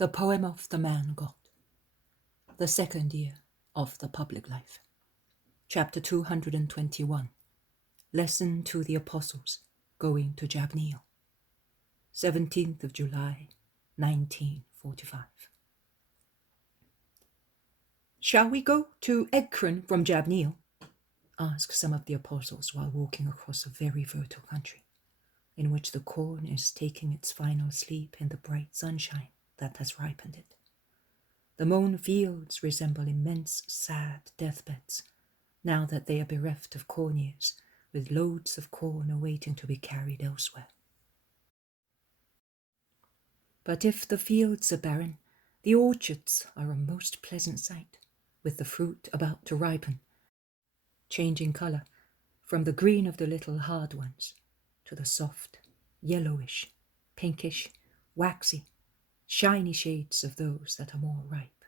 The Poem of the Man God. The second year of the public life. Chapter 221. Lesson to the Apostles going to Jabneel. 17th of July, 1945. Shall we go to Ekron from Jabneel? Asked some of the apostles while walking across a very fertile country, in which the corn is taking its final sleep in the bright sunshine that has ripened it. The mown fields resemble immense, sad deathbeds, now that they are bereft of corn ears, with loads of corn awaiting to be carried elsewhere. But if the fields are barren, the orchards are a most pleasant sight, with the fruit about to ripen, changing colour from the green of the little hard ones to the soft, yellowish, pinkish, waxy, shiny shades of those that are more ripe.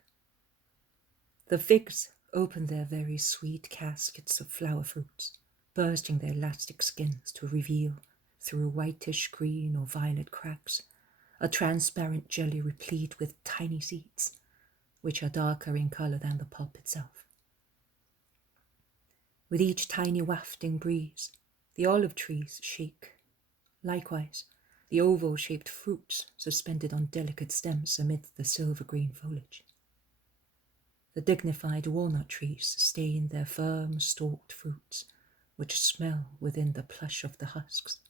The figs open their very sweet caskets of flower fruits, bursting their elastic skins to reveal, through whitish green or violet cracks, a transparent jelly replete with tiny seeds, which are darker in colour than the pulp itself. With each tiny wafting breeze, the olive trees shake. Likewise, the oval-shaped fruits suspended on delicate stems amid the silver-green foliage. The dignified walnut trees sustain their firm, stalked fruits, which smell within the plush of the husks,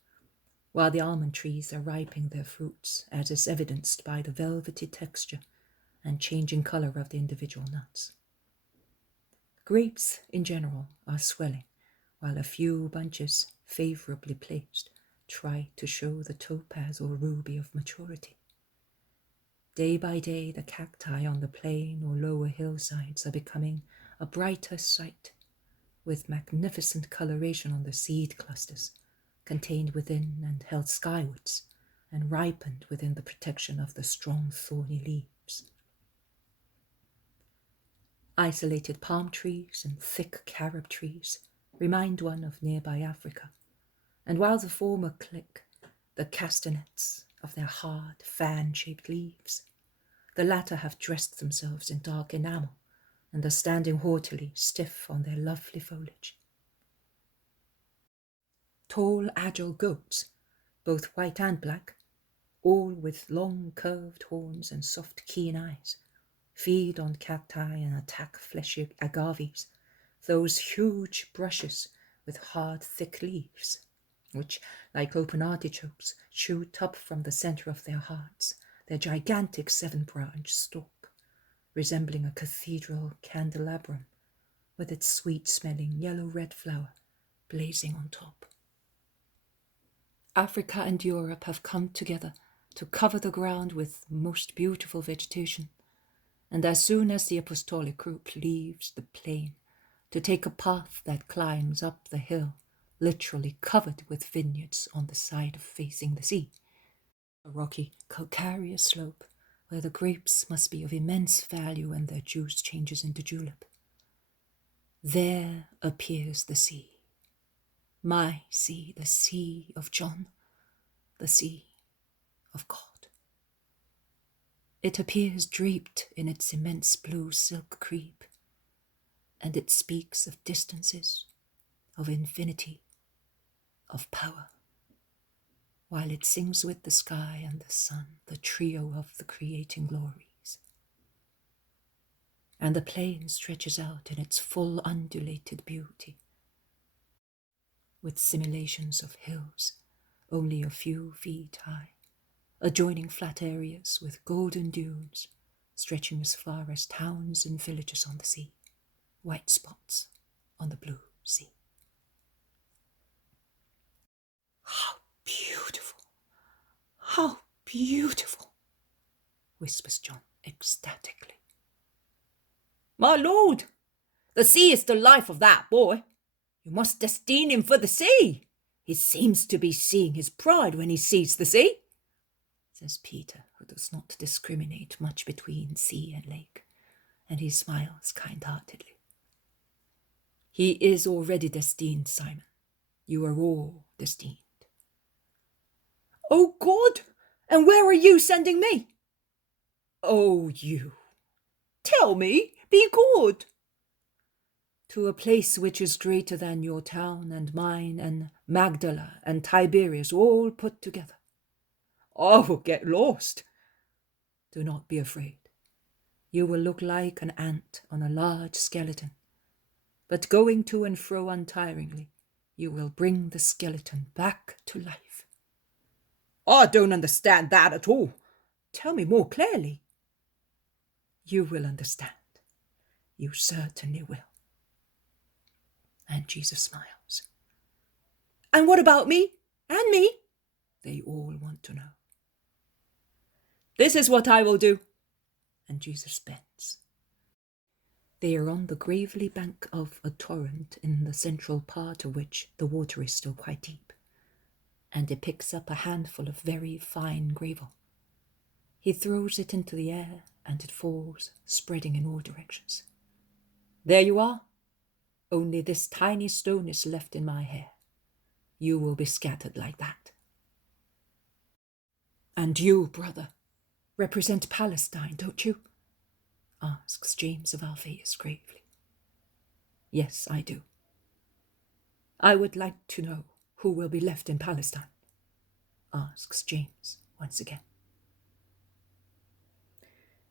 while the almond trees are ripening their fruits, as is evidenced by the velvety texture and changing colour of the individual nuts. Grapes, in general, are swelling, while a few bunches, favourably placed, try to show the topaz or ruby of maturity. Day by day, the cacti on the plain or lower hillsides are becoming a brighter sight, with magnificent coloration on the seed clusters, contained within and held skywards, and ripened within the protection of the strong thorny leaves. Isolated palm trees and thick carob trees remind one of nearby Africa, and while the former click the castanets of their hard, fan-shaped leaves, the latter have dressed themselves in dark enamel and are standing haughtily stiff on their lovely foliage. Tall, agile goats, both white and black, all with long, curved horns and soft, keen eyes, feed on cacti and attack fleshy agaves, those huge brushes with hard, thick leaves, which, like open artichokes, shoot up from the centre of their hearts, their gigantic seven-branched stalk, resembling a cathedral candelabrum, with its sweet-smelling yellow-red flower blazing on top. Africa and Europe have come together to cover the ground with most beautiful vegetation, and as soon as the apostolic group leaves the plain to take a path that climbs up the hill, literally covered with vineyards on the side facing the sea, a rocky, calcareous slope where the grapes must be of immense value and their juice changes into julep. There appears the sea, my sea, the sea of John, the sea of God. It appears draped in its immense blue silk creep, and it speaks of distances, of infinity, of power, while it sings with the sky and the sun, the trio of the creating glories. And the plain stretches out in its full undulated beauty, with simulations of hills only a few feet high, adjoining flat areas with golden dunes stretching as far as towns and villages on the sea, white spots on the blue sea. How beautiful! How beautiful! Whispers John ecstatically. My lord, the sea is the life of that boy. You must destine him for the sea. He seems to be seeing his pride when he sees the sea, says Peter, who does not discriminate much between sea and lake, and he smiles kind-heartedly. He is already destined, Simon. You are all destined. Oh God, and where are you sending me? Oh, you. Tell me, be good. To a place which is greater than your town and mine and Magdala and Tiberias all put together. I will get lost. Do not be afraid. You will look like an ant on a large skeleton. But going to and fro untiringly, you will bring the skeleton back to life. I don't understand that at all. Tell me more clearly. You will understand. You certainly will. And Jesus smiles. And what about me? And me? They all want to know. This is what I will do. And Jesus bends. They are on the gravelly bank of a torrent, in the central part of which the water is still quite deep, and he picks up a handful of very fine gravel. He throws it into the air, and it falls, spreading in all directions. There you are. Only this tiny stone is left in my hair. You will be scattered like that. And you, brother, represent Palestine, don't you? Asks James of Alphaeus gravely. Yes, I do. I would like to know who will be left in Palestine, asks James once again.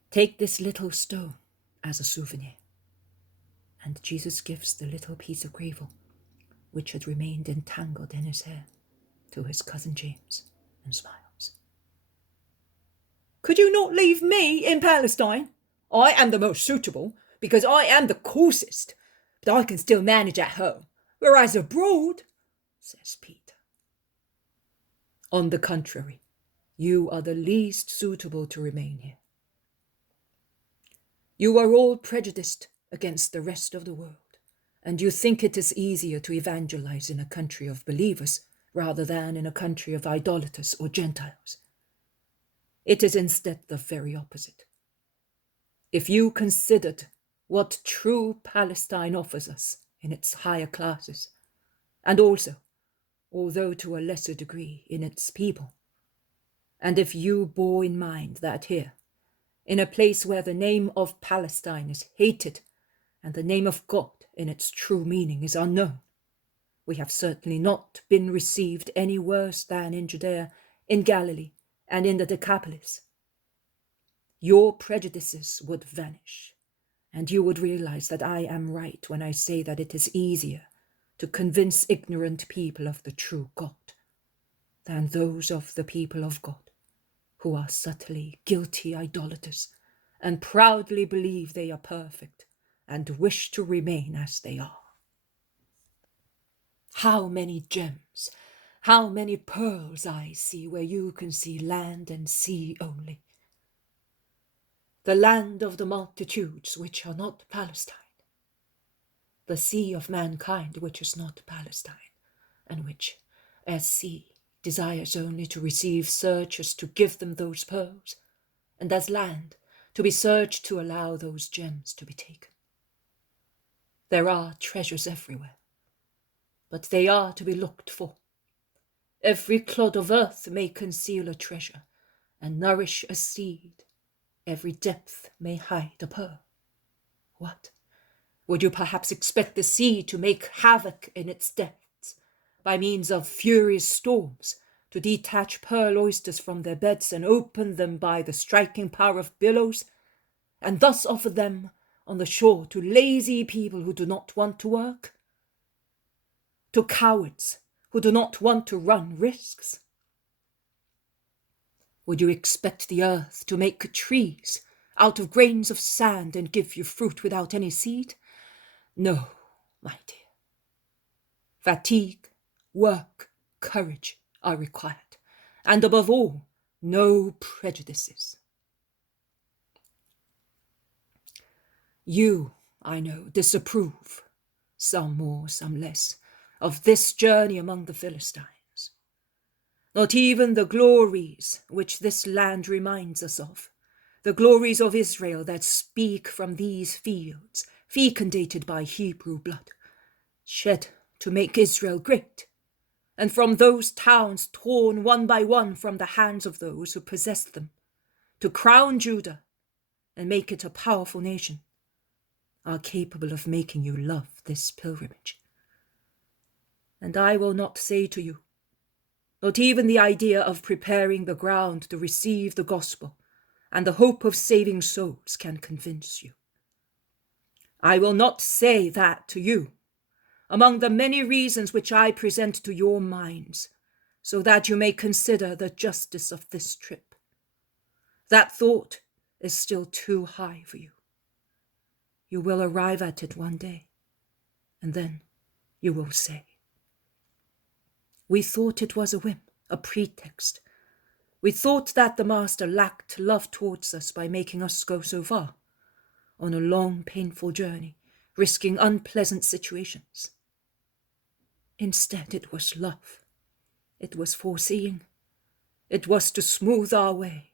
Take this little stone as a souvenir. And Jesus gives the little piece of gravel, which had remained entangled in his hair, to his cousin James, and smiles. Could you not leave me in Palestine? I am the most suitable, because I am the coarsest, but I can still manage at home, whereas abroad, says Peter. On the contrary, you are the least suitable to remain here. You are all prejudiced against the rest of the world, and you think it is easier to evangelize in a country of believers rather than in a country of idolaters or Gentiles. It is instead the very opposite. If you considered what true Palestine offers us in its higher classes, and also, although to a lesser degree, in its people, and if you bore in mind that here, in a place where the name of Palestine is hated and the name of God in its true meaning is unknown, we have certainly not been received any worse than in Judea, in Galilee, and in the Decapolis. Your prejudices would vanish, and you would realize that I am right when I say that it is easier to convince ignorant people of the true God than those of the people of God, who are subtly guilty idolaters and proudly believe they are perfect and wish to remain as they are. How many gems, how many pearls I see where you can see land and sea only. The land of the multitudes which are not Palestine. The sea of mankind which is not Palestine, and which, as sea, desires only to receive searchers to give them those pearls, and as land, to be searched to allow those gems to be taken. There are treasures everywhere, but they are to be looked for. Every clod of earth may conceal a treasure and nourish a seed. Every depth may hide a pearl. What? Would you perhaps expect the sea to make havoc in its depths, by means of furious storms, to detach pearl oysters from their beds and open them by the striking power of billows, and thus offer them on the shore to lazy people who do not want to work? To cowards who do not want to run risks? Would you expect the earth to make trees out of grains of sand and give you fruit without any seed? No, my dear. Fatigue, work, courage are required, and above all, no prejudices. You, I know, disapprove, some more, some less, of this journey among the Philistines. Not even the glories which this land reminds us of, the glories of Israel that speak from these fields, fecundated by Hebrew blood, shed to make Israel great, and from those towns torn one by one from the hands of those who possessed them, to crown Judah and make it a powerful nation, are capable of making you love this pilgrimage. And I will not say to you, not even the idea of preparing the ground to receive the gospel and the hope of saving souls can convince you. I will not say that to you, among the many reasons which I present to your minds, so that you may consider the justice of this trip. That thought is still too high for you. You will arrive at it one day, and then you will say, we thought it was a whim, a pretext. We thought that the Master lacked love towards us by making us go so far, on a long, painful journey, risking unpleasant situations. Instead, it was love. It was foreseeing. It was to smooth our way,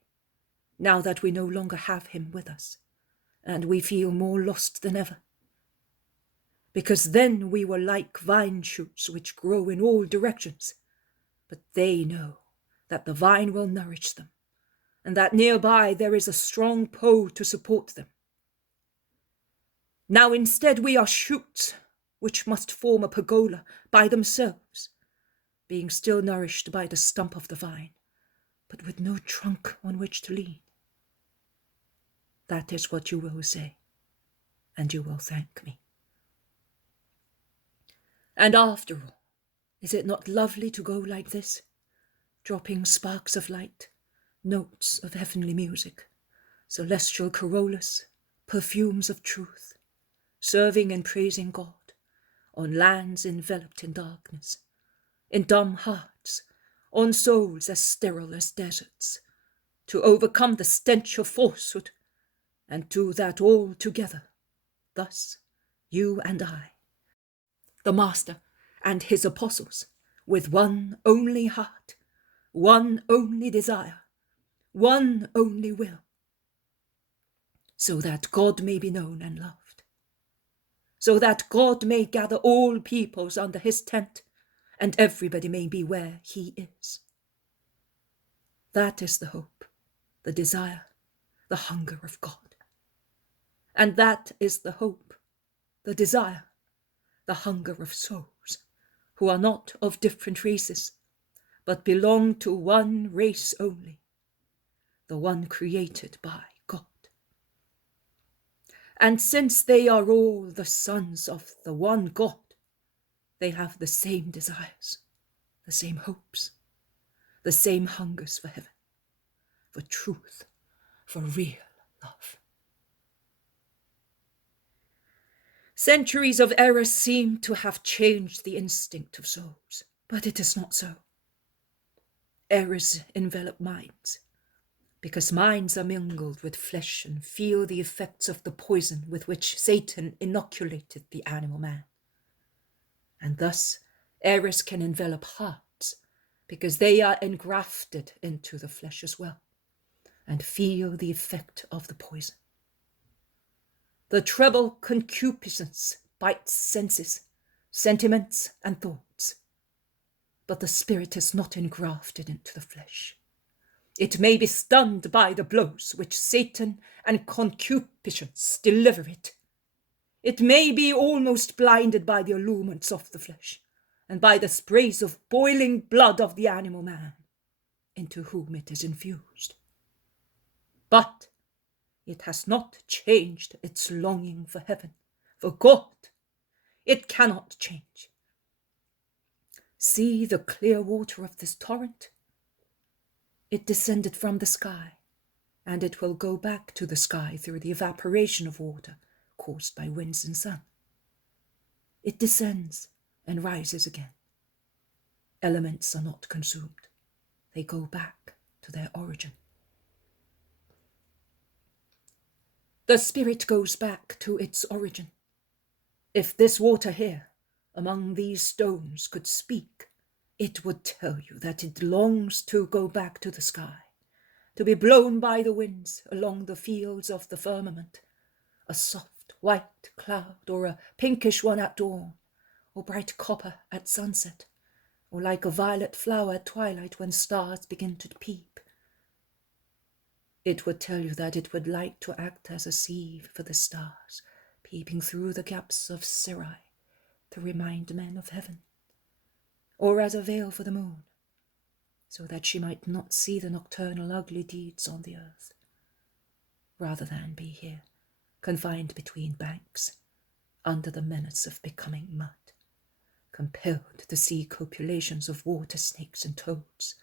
now that we no longer have him with us, and we feel more lost than ever. Because then we were like vine shoots which grow in all directions, but they know that the vine will nourish them, and that nearby there is a strong pole to support them. Now instead we are shoots which must form a pergola by themselves, being still nourished by the stump of the vine, but with no trunk on which to lean. That is what you will say, and you will thank me. And after all, is it not lovely to go like this, dropping sparks of light, notes of heavenly music, celestial corollas, perfumes of truth, serving and praising God, on lands enveloped in darkness, in dumb hearts, on souls as sterile as deserts, to overcome the stench of falsehood, and do that all together, thus, you and I, the Master and his apostles, with one only heart, one only desire, one only will, so that God may be known and loved, so that God may gather all peoples under his tent, and everybody may be where he is. That is the hope, the desire, the hunger of God. And that is the hope, the desire, the hunger of souls, who are not of different races, but belong to one race only, the one created by God. And since they are all the sons of the one God, they have the same desires, the same hopes, the same hungers for heaven, for truth, for real love. Centuries of error seem to have changed the instinct of souls, but it is not so. Errors envelop minds, because minds are mingled with flesh and feel the effects of the poison with which Satan inoculated the animal man. And thus, errors can envelop hearts, because they are engrafted into the flesh as well, and feel the effect of the poison. The treble concupiscence bites senses, sentiments, and thoughts. But the spirit is not engrafted into the flesh. It may be stunned by the blows which Satan and concupiscence deliver it. It may be almost blinded by the allurements of the flesh, and by the sprays of boiling blood of the animal man, into whom it is infused. But it has not changed its longing for heaven, for God. It cannot change. See the clear water of this torrent? It descended from the sky, and it will go back to the sky through the evaporation of water caused by winds and sun. It descends and rises again. Elements are not consumed. They go back to their origin. The spirit goes back to its origin. If this water here, among these stones, could speak, it would tell you that it longs to go back to the sky, to be blown by the winds along the fields of the firmament, a soft white cloud, or a pinkish one at dawn, or bright copper at sunset, or like a violet flower at twilight when stars begin to peep. It would tell you that it would like to act as a sieve for the stars, peeping through the gaps of Sirai to remind men of heaven, or as a veil for the moon, so that she might not see the nocturnal ugly deeds on the earth, rather than be here, confined between banks, under the menace of becoming mud, compelled to see copulations of water snakes and toads,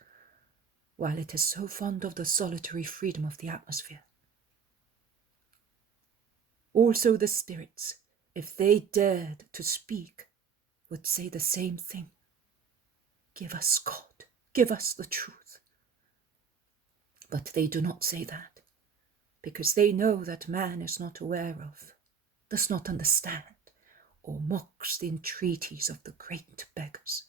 while it is so fond of the solitary freedom of the atmosphere. Also the spirits, if they dared to speak, would say the same thing. Give us God, give us the truth. But they do not say that, because they know that man is not aware of, does not understand, or mocks the entreaties of the great beggars,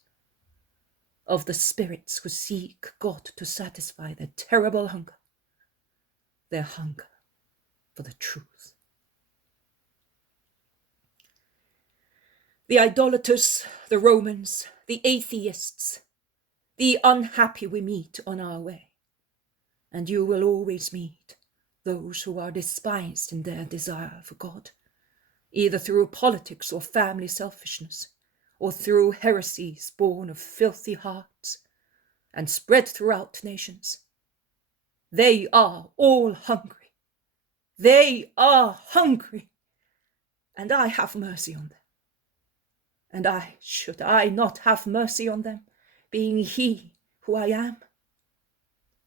of the spirits who seek God to satisfy their terrible hunger, their hunger for the truth. The idolaters, the Romans, the atheists, the unhappy we meet on our way, and you will always meet those who are despised in their desire for God, either through politics or family selfishness, or through heresies born of filthy hearts and spread throughout nations. They are all hungry. They are hungry, and I have mercy on them. And should I not have mercy on them, being he who I am?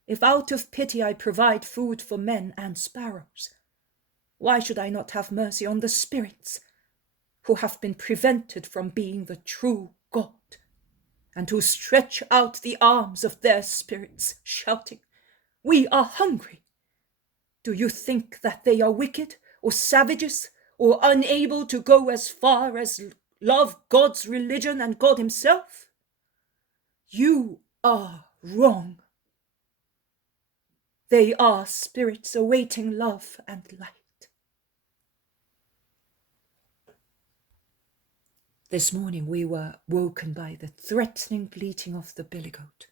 If out of pity I provide food for men and sparrows, why should I not have mercy on the spirits who have been prevented from being the true God, and who stretch out the arms of their spirits, shouting, "We are hungry"? Do you think that they are wicked or savages or unable to go as far as love God's religion and God himself? You are wrong. They are spirits awaiting love and light. This morning we were woken by the threatening bleating of the billy goat,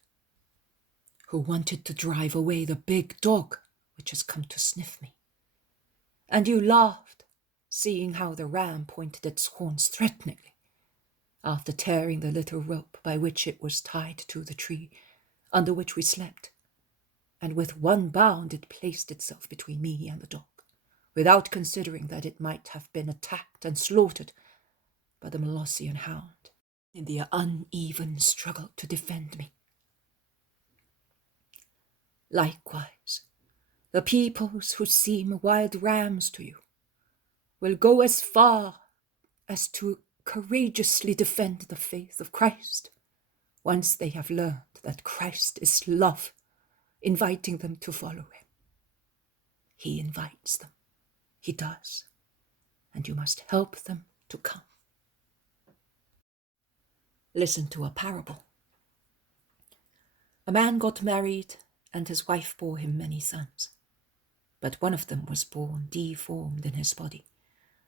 who wanted to drive away the big dog which has come to sniff me. And you laughed, seeing how the ram pointed its horns threateningly, after tearing the little rope by which it was tied to the tree under which we slept, and with one bound it placed itself between me and the dog, without considering that it might have been attacked and slaughtered by the Molossian hound in the uneven struggle to defend me. Likewise, the peoples who seem wild rams to you will go as far as to courageously defend the faith of Christ, once they have learned that Christ is love, inviting them to follow him. He invites them. He does. And you must help them to come. Listen to a parable. A man got married, and his wife bore him many sons. But one of them was born deformed in his body,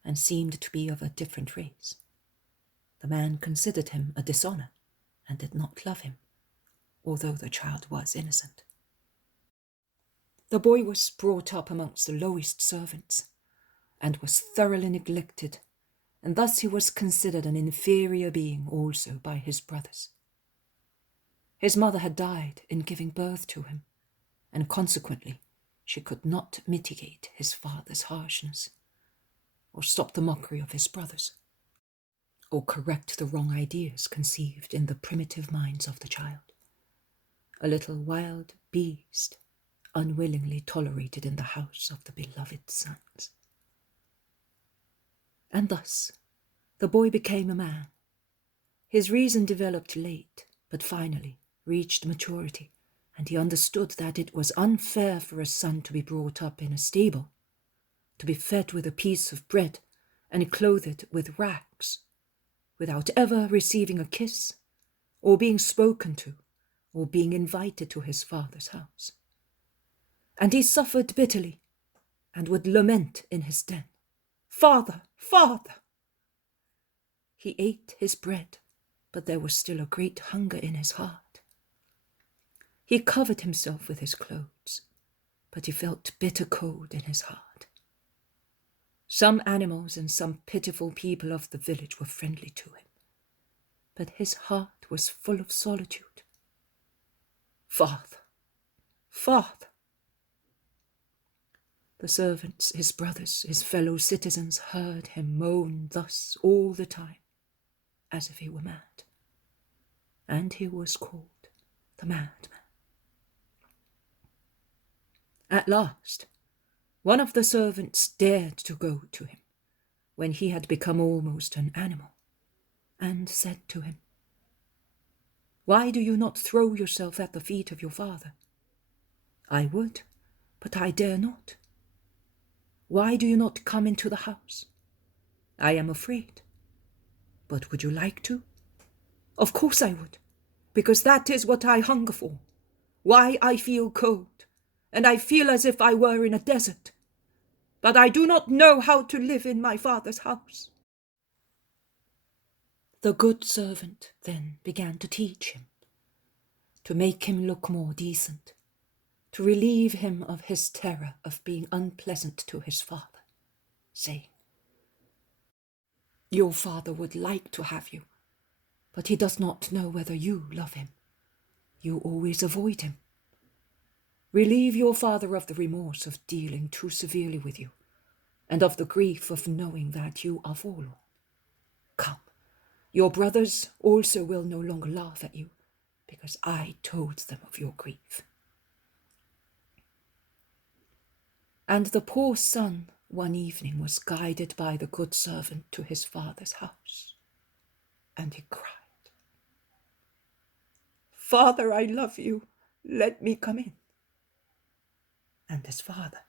and seemed to be of a different race. The man considered him a dishonor, and did not love him, although the child was innocent. The boy was brought up amongst the lowest servants, and was thoroughly neglected, and thus he was considered an inferior being also by his brothers. His mother had died in giving birth to him, and consequently she could not mitigate his father's harshness, or stop the mockery of his brothers, or correct the wrong ideas conceived in the primitive minds of the child, a little wild beast unwillingly tolerated in the house of the beloved sons. And thus the boy became a man. His reason developed late, but finally reached maturity, and he understood that it was unfair for a son to be brought up in a stable, to be fed with a piece of bread and clothed with rags, without ever receiving a kiss, or being spoken to, or being invited to his father's house. And he suffered bitterly, and would lament in his den, "Father, Father!" He ate his bread, but there was still a great hunger in his heart. He covered himself with his clothes, but he felt bitter cold in his heart. Some animals and some pitiful people of the village were friendly to him, but his heart was full of solitude. Father, Father! The servants, his brothers, his fellow citizens heard him moan thus all the time, as if he were mad. And he was called the madman. At last, one of the servants dared to go to him, when he had become almost an animal, and said to him, "Why do you not throw yourself at the feet of your father?" "I would, but I dare not." "Why do you not come into the house?" "I am afraid." "But would you like to?" "Of course I would, because that is what I hunger for. Why, I feel cold, and I feel as if I were in a desert. But I do not know how to live in my father's house." The good servant then began to teach him, to make him look more decent, to relieve him of his terror of being unpleasant to his father, saying, "Your father would like to have you, but he does not know whether you love him. You always avoid him. Relieve your father of the remorse of dealing too severely with you, and of the grief of knowing that you are forlorn. Come, your brothers also will no longer laugh at you, because I told them of your grief." And the poor son one evening was guided by the good servant to his father's house, and he cried, "Father, I love you, let me come in." And his father,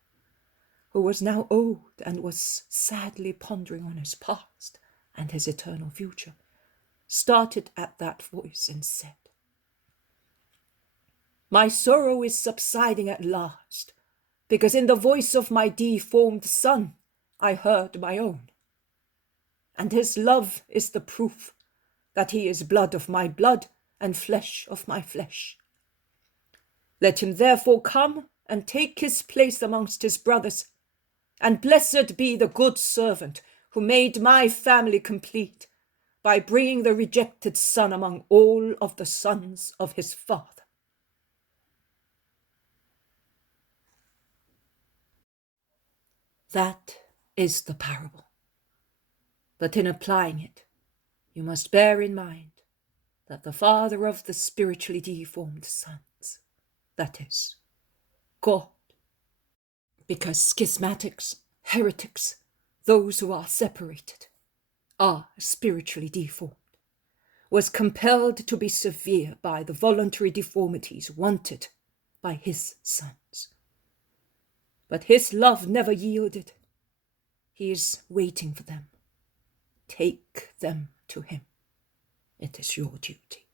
who was now old and was sadly pondering on his past and his eternal future, started at that voice and said, "My sorrow is subsiding at last, because in the voice of my deformed son I heard my own. And his love is the proof that he is blood of my blood and flesh of my flesh. Let him therefore come and take his place amongst his brothers, and blessed be the good servant who made my family complete by bringing the rejected son among all of the sons of his father." That is the parable. But in applying it, you must bear in mind that the father of the spiritually deformed sons, that is, God, because schismatics, heretics, those who are separated, are spiritually deformed, was compelled to be severe by the voluntary deformities wanted by his sons. But his love never yielded. He is waiting for them. Take them to him. It is your duty.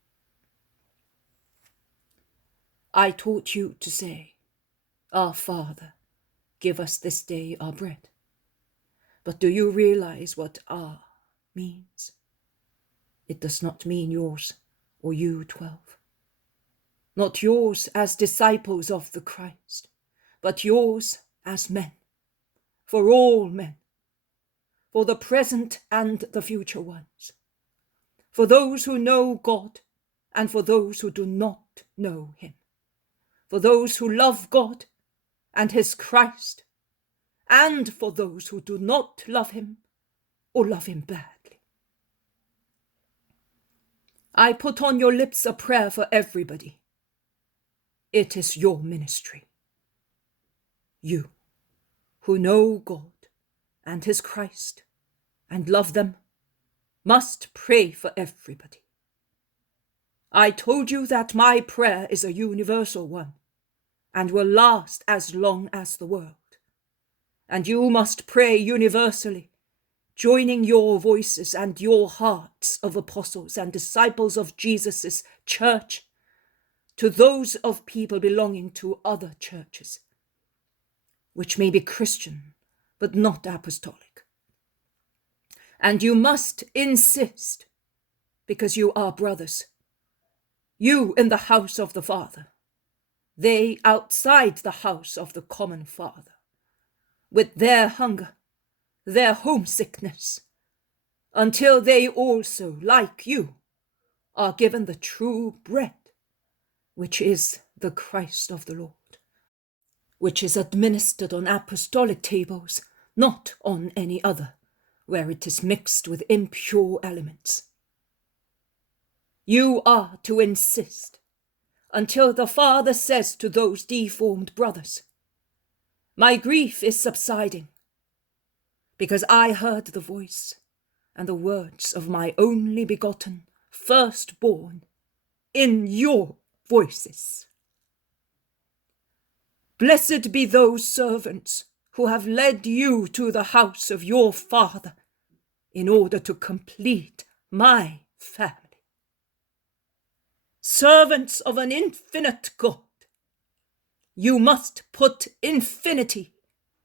I taught you to say, "Our Father, give us this day our bread." But do you realize what "our" means? It does not mean yours or you 12. Not yours as disciples of the Christ, but yours as men, for all men, for the present and the future ones, for those who know God and for those who do not know him, for those who love God and his Christ, and for those who do not love him or love him badly. I put on your lips a prayer for everybody. It is your ministry. You, who know God and his Christ and love them, must pray for everybody. I told you that my prayer is a universal one and will last as long as the world. And you must pray universally, joining your voices and your hearts of apostles and disciples of Jesus' church to those of people belonging to other churches, which may be Christian but not apostolic. And you must insist, because you are brothers, you in the house of the Father, they outside the house of the common Father, with their hunger, their homesickness, until they also, like you, are given the true bread, which is the Christ of the Lord, which is administered on apostolic tables, not on any other, where it is mixed with impure elements. You are to insist until the Father says to those deformed brothers, "My grief is subsiding, because I heard the voice and the words of my only begotten, firstborn, in your voices." Blessed be those servants who have led you to the house of your Father in order to complete my family. Servants of an infinite God, you must put infinity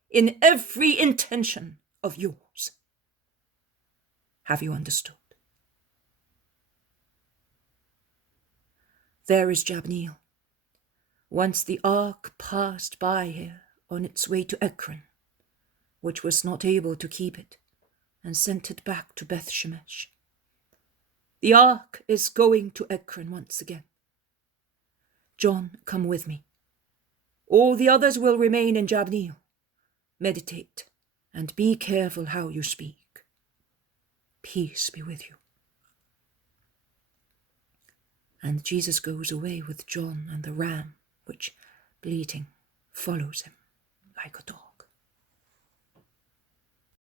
in every intention of yours. Have you understood? There is Jabneel. Once the ark passed by here on its way to Ekron, which was not able to keep it, and sent it back to Beth Shemesh. The ark is going to Ekron once again. John, come with me. All the others will remain in Jabneel. Meditate and be careful how you speak. Peace be with you. And Jesus goes away with John and the ram, which, bleating, follows him like a dog.